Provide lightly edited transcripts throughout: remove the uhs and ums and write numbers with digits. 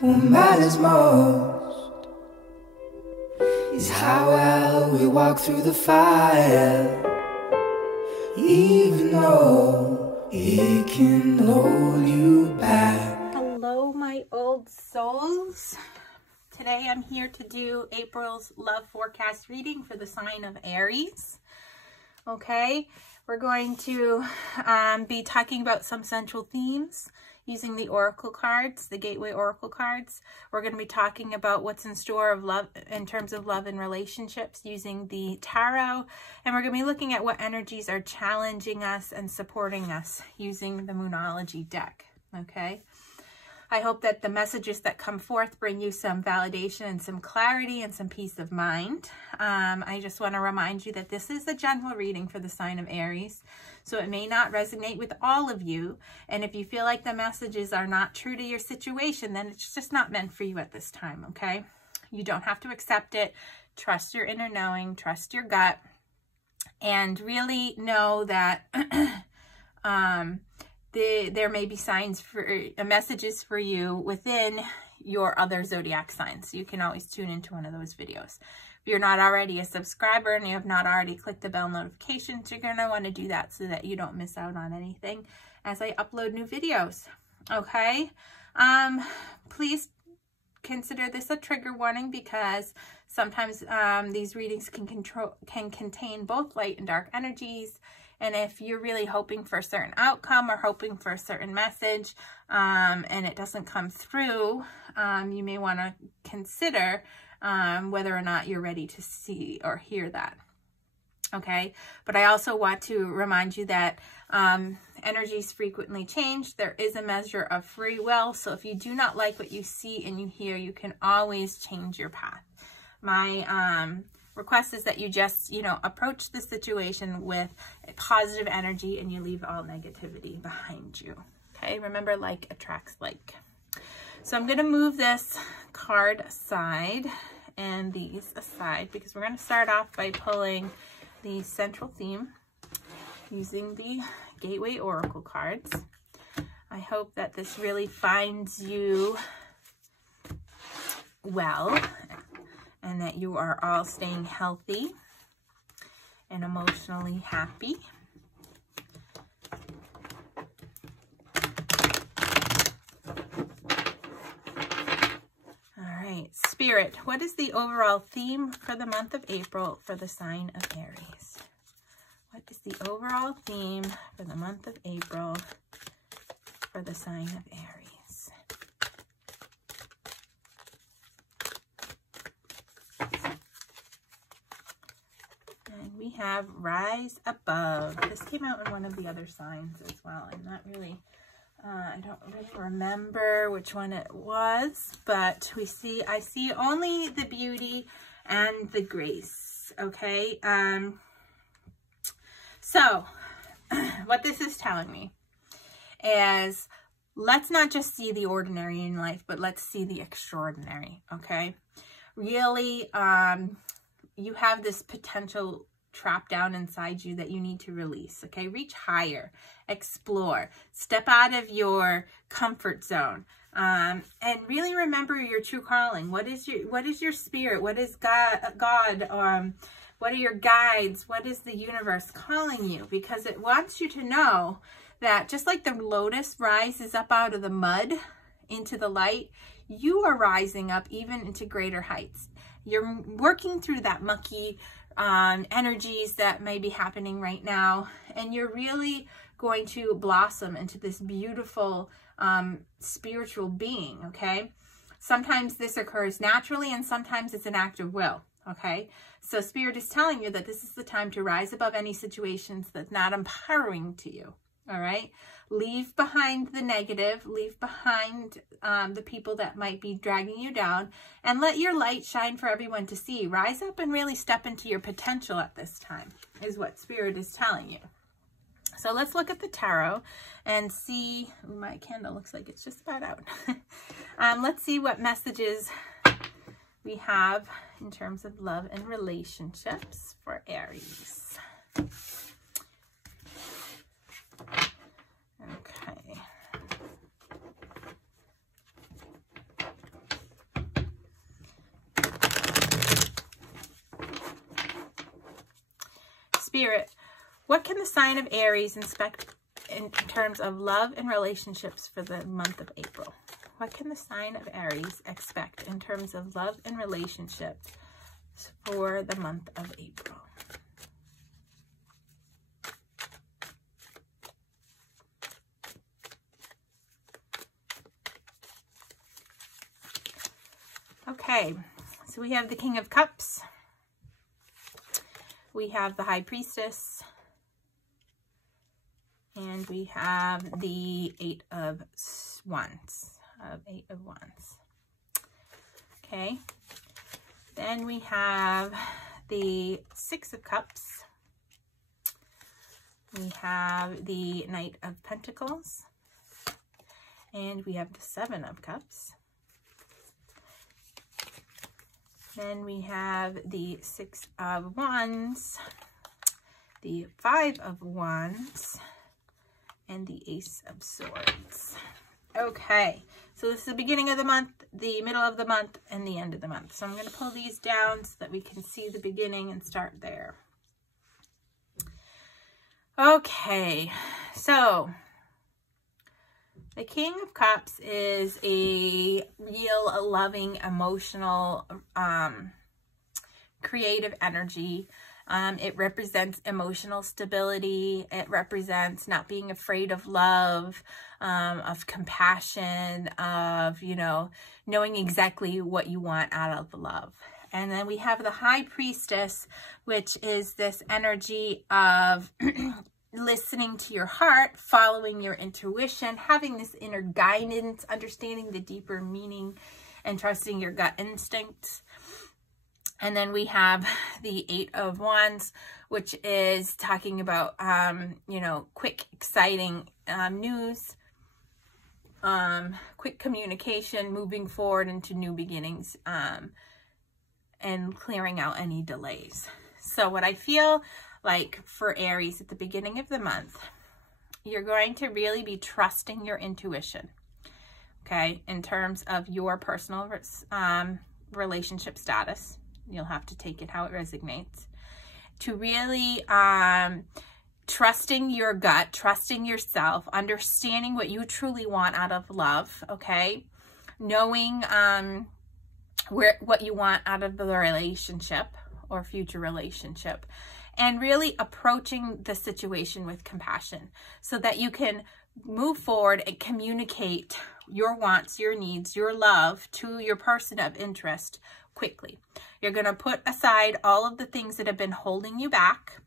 What matters most is how well we walk through the fire, even though it can hold you back. Hello, my old souls. Today I'm here to do April's love forecast reading for the sign of Aries. Okay, we're going to be talking about some central themes using the oracle cards, the gateway oracle cards. We're going to be talking about what's in store of love in terms of love and relationships using the tarot, and we're going to be looking at what energies are challenging us and supporting us using the Moonology deck. Okay, I hope that the messages that come forth bring you some validation and some clarity and some peace of mind. I just want to remind you that this is a general reading for the sign of Aries, so it may not resonate with all of you. And if you feel like the messages are not true to your situation, then it's just not meant for you at this time, okay? You don't have to accept it. Trust your inner knowing, trust your gut, and really know that there may be signs for messages for you within your other zodiac signs. So you can always tune into one of those videos. If you're not already a subscriber and you have not already clicked the bell notifications, you're going to want to do that so that you don't miss out on anything as I upload new videos. Okay? Please consider this a trigger warning because sometimes these readings can contain both light and dark energies. And if you're really hoping for a certain outcome or hoping for a certain message and it doesn't come through, you may want to consider whether or not you're ready to see or hear that. Okay, but I also want to remind you that energies frequently change. There is a measure of free will. So if you do not like what you see and you hear, you can always change your path. My request is that you just, approach the situation with a positive energy and you leave all negativity behind you. Okay, remember, like attracts like. So I'm going to move this card aside and these aside because we're going to start off by pulling the central theme using the gateway oracle cards. I hope that this really finds you well, and that you are all staying healthy and emotionally happy. All right, Spirit, what is the overall theme for the month of April for the sign of Aries? What is the overall theme for the month of April for the sign of Aries? We have Rise Above. This came out in one of the other signs as well. I'm not really, I don't really remember which one it was, but I see only the beauty and the grace, okay? So what this is telling me is let's not just see the ordinary in life, but let's see the extraordinary, okay? Really, you have this potential trapped down inside you that you need to release, okay? Reach higher, explore, step out of your comfort zone, and really remember your true calling. What is your spirit? What is God? What are your guides? What is the universe calling you? Because it wants you to know that just like the lotus rises up out of the mud into the light, you are rising up even into greater heights. You're working through that mucky energies that may be happening right now, and you're really going to blossom into this beautiful spiritual being, okay? Sometimes this occurs naturally and sometimes it's an act of will, okay? So Spirit is telling you that this is the time to rise above any situations that's not empowering to you, all right? Leave behind the negative, leave behind the people that might be dragging you down, and let your light shine for everyone to see. Rise up and really step into your potential at this time, is what Spirit is telling you. So let's look at the tarot and see. My candle looks like it's just about out. Let's see what messages we have in terms of love and relationships for Aries. Okay. Spirit, what can the sign of Aries expect in terms of love and relationships for the month of April? What can the sign of Aries expect in terms of love and relationships for the month of April? Okay, so we have the King of Cups. We have the High Priestess. And we have the Eight of Wands. Okay. Then we have the Six of Cups. We have the Knight of Pentacles. And we have the Seven of Cups. Then we have the Six of Wands, the Five of Wands, and the Ace of Swords. Okay, so this is the beginning of the month, the middle of the month, and the end of the month. So I'm going to pull these down so that we can see the beginning and start there. Okay, so the King of Cups is a real loving, emotional, creative energy. It represents emotional stability. It represents not being afraid of love, of compassion, of, you know, knowing exactly what you want out of love. And then we have the High Priestess, which is this energy of listening to your heart, following your intuition, having this inner guidance, understanding the deeper meaning, and trusting your gut instincts. And then we have the Eight of Wands, which is talking about, you know, quick, exciting news, quick communication, moving forward into new beginnings, and clearing out any delays. So what I feel like for Aries at the beginning of the month, you're going to really be trusting your intuition, okay, in terms of your personal relationship status. You'll have to take it how it resonates. To really trusting your gut, trusting yourself, understanding what you truly want out of love, okay? Knowing what you want out of the relationship or future relationship. And really approaching the situation with compassion so that you can move forward and communicate your wants, your needs, your love to your person of interest quickly. You're going to put aside all of the things that have been holding you back,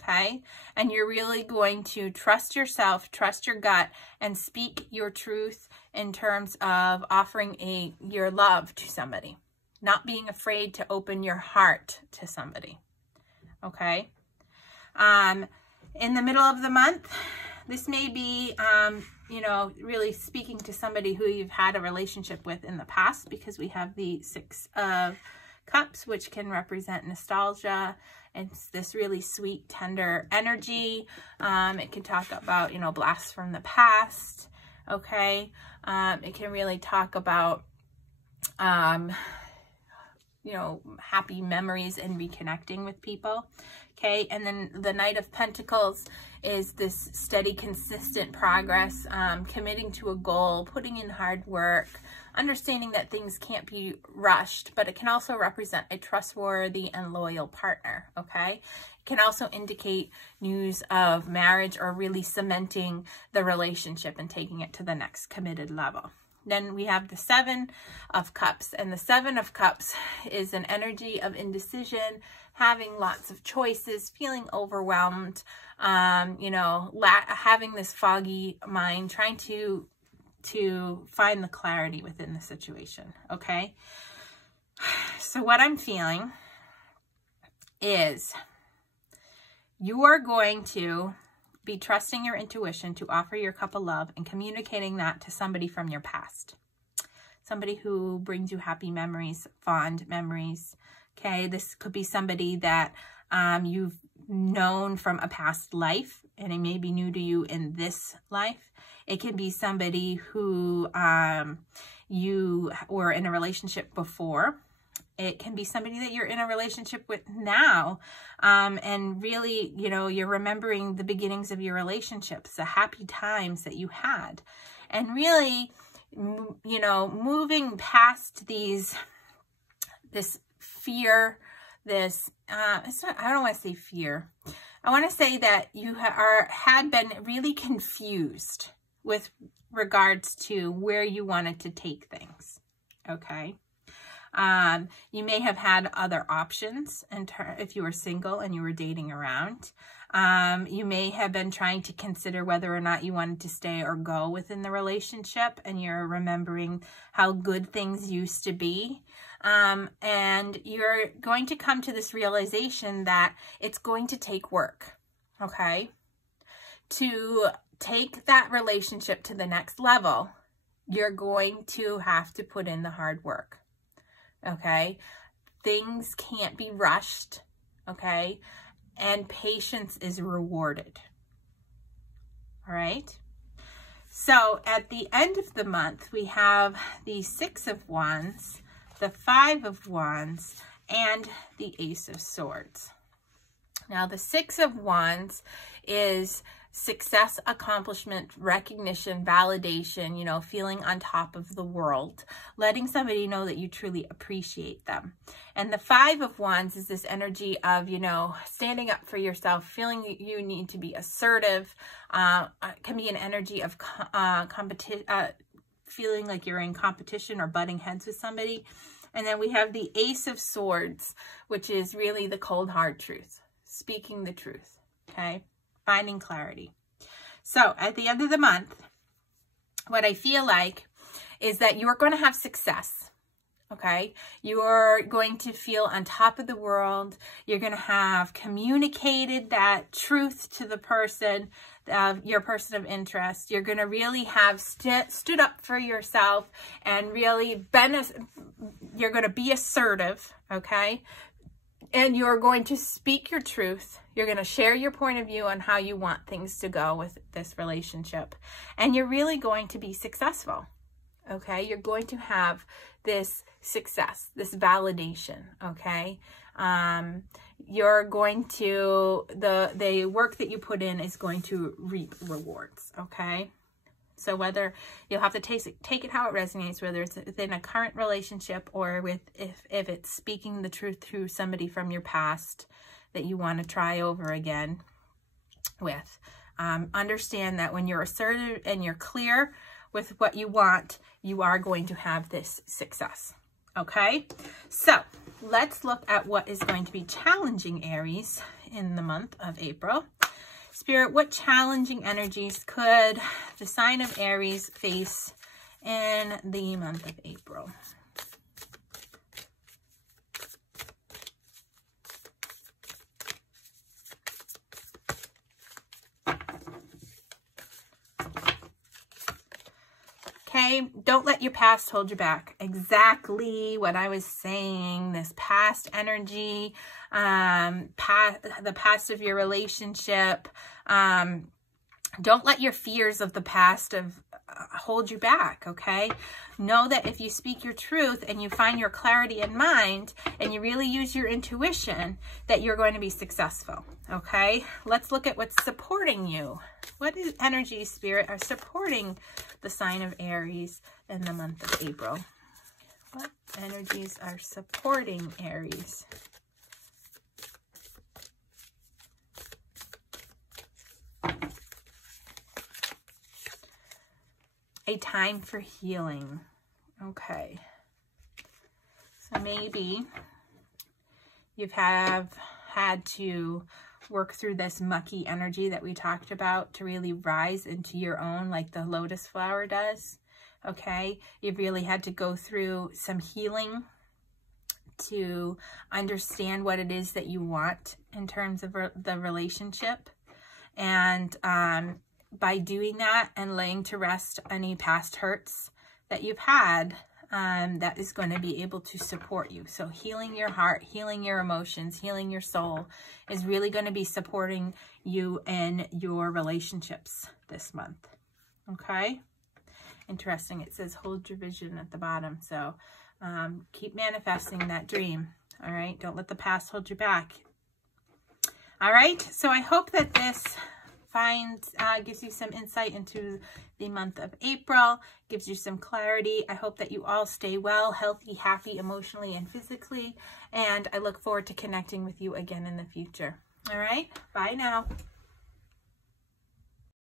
okay? And you're really going to trust yourself, trust your gut, and speak your truth in terms of offering your love to somebody. Not being afraid to open your heart to somebody, okay? In the middle of the month, this may be, you know, really speaking to somebody who you've had a relationship with in the past, because we have the Six of Cups, which can represent nostalgia. It's this really sweet, tender energy. It can talk about, you know, blasts from the past, okay? It can really talk about, you know, happy memories and reconnecting with people. Okay, and then the Knight of Pentacles is this steady, consistent progress, committing to a goal, putting in hard work, understanding that things can't be rushed, but it can also represent a trustworthy and loyal partner, okay? It can also indicate news of marriage or really cementing the relationship and taking it to the next committed level. Then we have the Seven of Cups, and the Seven of Cups is an energy of indecision, having lots of choices, feeling overwhelmed, you know, having this foggy mind, trying to find the clarity within the situation, okay? So what I'm feeling is you are going to be trusting your intuition to offer your cup of love and communicating that to somebody from your past. Somebody who brings you happy memories, fond memories. Okay, this could be somebody that you've known from a past life and it may be new to you in this life. It can be somebody who you were in a relationship before It can be somebody that you're in a relationship with now. And really, you know, you're remembering the beginnings of your relationships, the happy times that you had. And really, you know, moving past this fear, I don't want to say fear. I want to say that you had been really confused with regards to where you wanted to take things. Okay. You may have had other options if you were single and you were dating around. You may have been trying to consider whether or not you wanted to stay or go within the relationship, and you're remembering how good things used to be. And you're going to come to this realization that it's going to take work, okay? To take that relationship to the next level, you're going to have to put in the hard work, okay? Things can't be rushed, okay? And patience is rewarded, all right? So at the end of the month, we have the 6 of Wands, the 5 of Wands, and the Ace of Swords. Now, the 6 of Wands is success, accomplishment, recognition, validation, you know, feeling on top of the world, letting somebody know that you truly appreciate them. And the 5 of Wands is this energy of, you know, standing up for yourself, feeling that you need to be assertive, can be an energy of competition, feeling like you're in competition or butting heads with somebody. And then we have the Ace of Swords, which is really the cold, hard truth, speaking the truth, okay? Finding clarity. So at the end of the month, what I feel like is that you're going to have success, okay? You're going to feel on top of the world. You're going to have communicated that truth to the person, your person of interest. You're going to really have stood up for yourself and really you're going to be assertive, okay? And you're going to speak your truth. You're going to share your point of view on how you want things to go with this relationship. And you're really going to be successful, okay? You're going to have this success, this validation, okay? You're going to, the work that you put in is going to reap rewards, okay? So whether you'll have to take it how it resonates, whether it's within a current relationship or if it's speaking the truth through somebody from your past that you want to try over again with. Understand that when you're assertive and you're clear with what you want, you are going to have this success. Okay, so let's look at what is going to be challenging Aries in the month of April. Spirit, what challenging energies could the sign of Aries face in the month of April? Okay, don't let your past hold you back. Exactly what I was saying. This past energy, the past of your relationship. Don't let your fears of the past hold you back, okay? Know that if you speak your truth and you find your clarity in mind and you really use your intuition, that you're going to be successful, okay? Let's look at what's supporting you. What energy, Spirit, are supporting the sign of Aries in the month of April? What energies are supporting Aries? A time for healing. Okay. So maybe you've had to work through this mucky energy that we talked about to really rise into your own, like the lotus flower does. Okay. You've really had to go through some healing to understand what it is that you want in terms of the relationship. And, by doing that and laying to rest any past hurts that you've had, that is going to be able to support you. So healing your heart, healing your emotions, healing your soul is really going to be supporting you in your relationships this month. Okay? Interesting. It says hold your vision at the bottom. So keep manifesting that dream. All right. Don't let the past hold you back. All right. So I hope that this gives you some insight into the month of April, gives you some clarity. I hope that you all stay well, healthy, happy, emotionally, and physically. And I look forward to connecting with you again in the future. All right. Bye now.